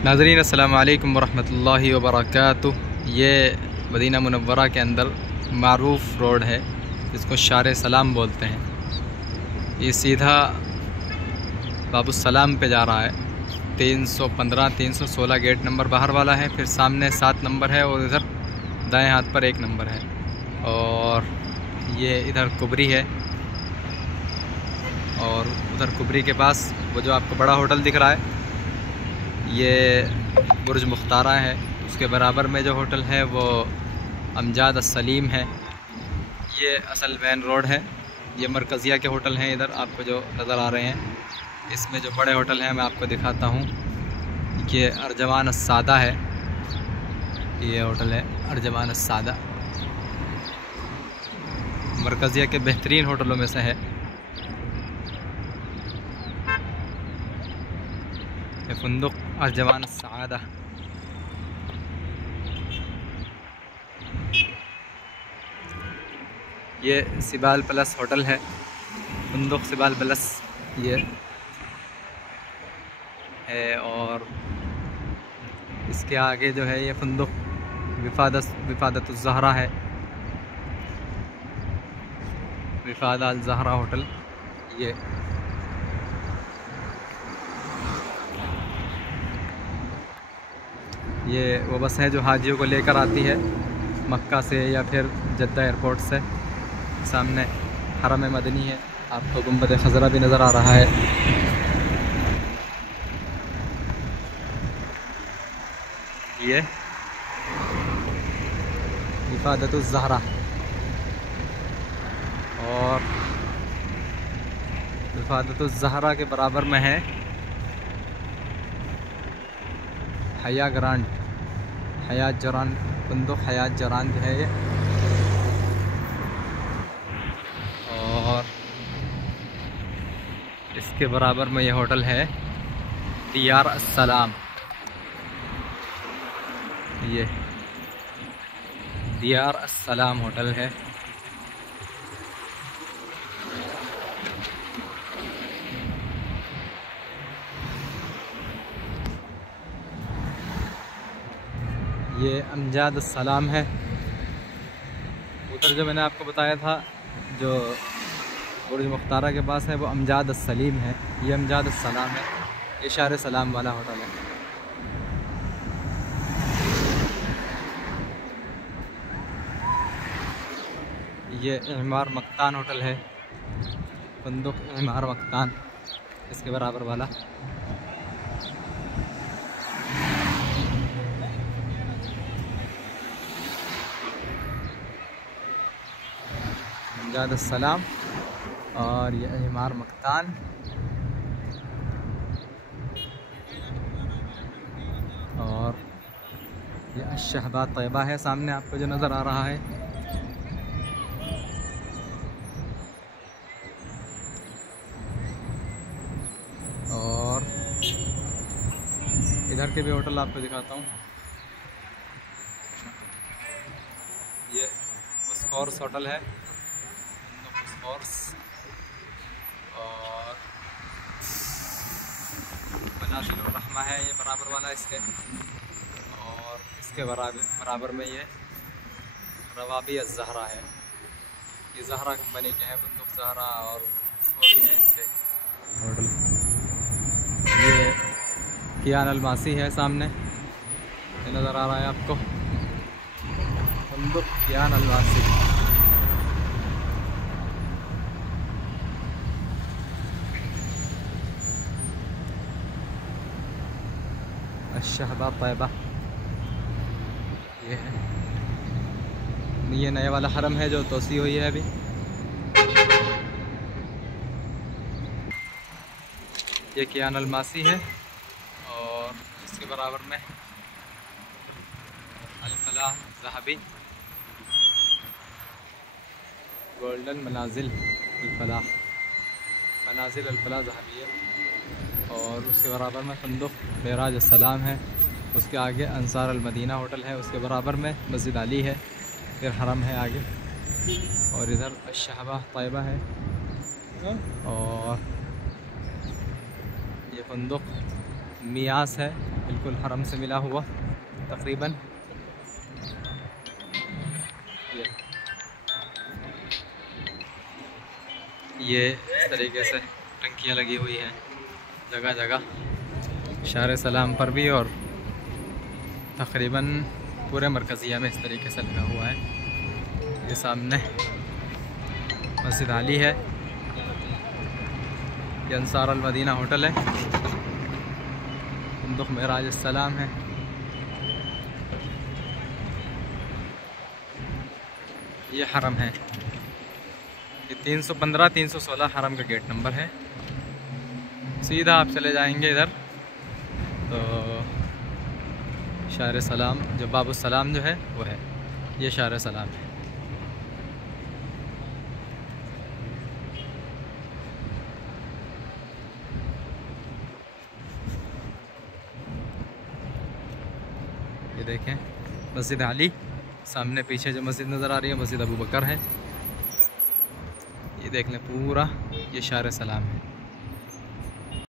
नाज़रीन अस्सलामु अलैकुम वरहमतुल्लाहि वबरकातुह। ये मदीना मुनव्वरा के अंदर मारूफ़ रोड है जिसको शार सलाम बोलते हैं। ये सीधा बाबुसलाम पे जा रहा है। 315 316 गेट नंबर बाहर वाला है, फिर सामने 7 नंबर है और इधर दाएं हाथ पर 1 नंबर है। और ये इधर कुबरी है और उधर कुबरी के पास वो जो आपको बड़ा होटल दिख रहा है ये बुर्ज मुख्तारा है। उसके बराबर में जो होटल है वो अमजाद अस्सलीम है। ये असल मेन रोड है। ये मरकज़िया के होटल हैं इधर आपको जो नज़र आ रहे हैं। इसमें जो बड़े होटल हैं मैं आपको दिखाता हूँ। ये अर्जमान अस्सादा है, ये होटल है अर्जमान अस्सादा, मरकज़िया के बेहतरीन होटलों में से है। ये फुंदुक अर्जमान अस्सादा। ये सिबाल प्लस होटल है, फुंदुक सिबाल प्लस ये है। और इसके आगे जो है ये फुंदुक विफादतुज़्ज़हरा है, विफादा अल ज़हरा होटल। ये वो बस है जो हाजियों को लेकर आती है मक्का से या फिर जद्दा एयरपोर्ट से। सामने हरम मदनी है, आपको गुंबद खज़रा भी नज़र आ रहा है। ये विफादतुज़्ज़हरा और विफादतुज़्ज़हरा के बराबर में है हयात जरान फुंदुक हयात जरान है ये। और इसके बराबर में ये होटल है दियार अस्सलाम। ये दियार अस्सलाम होटल है। ये अमजाद अस्सलाम है। उधर जो मैंने आपको बताया था जो बुर्ज मुख्तारा के पास है वो अमजाद अस्सलीम है। ये अमजाद अस्सलाम है, ये शार सलाम वाला होटल है। ये इमार मक्तान होटल है, फुंदुक इमार मक्तान इसके बराबर वाला। अमजाद अस्सलाम और ये इमार मक्तान। और ये अशहबा तैयबा है सामने आपको जो नज़र आ रहा है। और इधर के भी होटल आपको दिखाता हूँ। ये स्कॉर्स होटल है, स्कॉर्स। और मनाज़िल रहमा है ये बराबर वाला इसके। और इसके बराबर में ये रवाबी अज़्ज़हरा है। ये ज़हरा कंपनी के हैं, फुंदुक ज़हरा और भी हैं इनके होटल। ये कियान अलमासी है सामने, ये नज़र आ रहा है आपको, फुंदुक कियान अलमासी। अशहबा तैयबा ये है। ये नया वाला हरम है जो तोसी हुई है अभी। ये कियान अलमासी है और इसके बराबर में अल फलाह ज़हाबी, गोल्डन मनाजिल अल फलाह ज़हाबी है। और उसके बराबर में फुंदुक मेराज अस्सलाम है। उसके आगे अंसार अल मदीना होटल है, उसके बराबर में मस्जिद अली है, फिर हरम है आगे। और इधर अशहबा तैयबा है। और ये फुंदुक मियास है, बिल्कुल हरम से मिला हुआ तकरीबन। ये इस तरीके से टंकियाँ लगी हुई हैं जगह जगह शार सलाम पर भी, और तकरीबन पूरे मरकज़िया में इस तरीके से लगा हुआ है। ये सामने मस्जिद आली है, ये अंसार अल मदीना होटल है, फंदुक मेराज सलाम है। ये हरम है, ये 315 316 हरम का गेट नंबर है। सीधा आप चले जाएंगे इधर तो शार सलाम जो बाबू सलाम जो है वो है, ये शार सलाम है। ये देखें मस्जिद आली, सामने पीछे जो मस्जिद नज़र आ रही है मस्जिद अबू बकर है। ये देख लें पूरा ये शार सलाम है।